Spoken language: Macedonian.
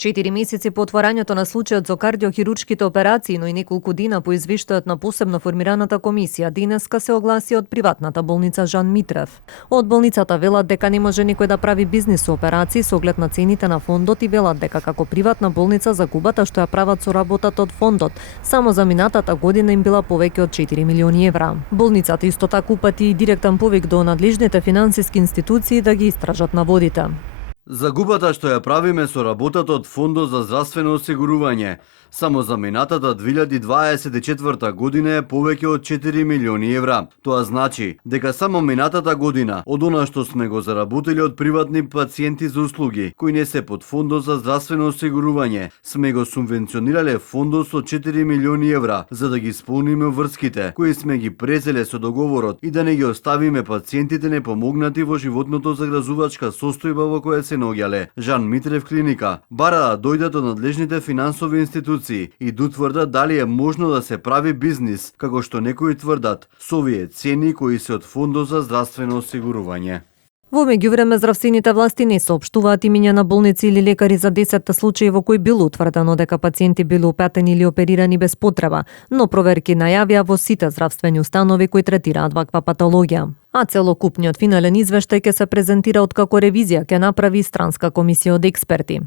4 месеци по отворањето на случајот со кардиохируршките операции, но и неколку дена по извештајот на посебно формираната комисија, денеска се огласи од приватната болница Жан Митрев. Од болницата велат дека не може никој да прави бизнис со операции со оглед на цените на фондот и велат дека како приватна болница загубата што ја прават со работата од фондот само за минатата година им била повеќе од 4 милиони евра. Болницата исто така упати и директен повик до надлежните финансиски институции да ги истражат наводите. Загубата што ја правиме со работата од Фондот за здравствено осигурување само за минатата 2024 година е повеќе од 4 милиони евра. Тоа значи дека само минатата година од она што сме го заработили од приватни пациенти за услуги кои не се под Фондот за здравствено осигурување, сме го субвенционирале фондот со 4 милиони евра за да ги исполниме врските кои сме ги презеле со договорот и да не ги оставиме пациентите непомогнати во животното загразувачка состојба во која се наоѓале. Жан Митрев клиника бара да дојдат од надлежните финансови институции и да утврдат дали е можно да се прави бизнис, како што некои тврдат, со овие цени кои се од Фондот за здравствено осигурување. Во меѓувреме здравствените власти не соопштуваат имиња на болници или лекари за 10 случаи во кои било утврдено дека пациенти било упатени или оперирани без потреба, но проверки најавија во сите здравствени установи кои третираат ваква патологија. А целокупниот финален извештај ќе се презентира откако ревизија ќе направи странска комисија од експерти.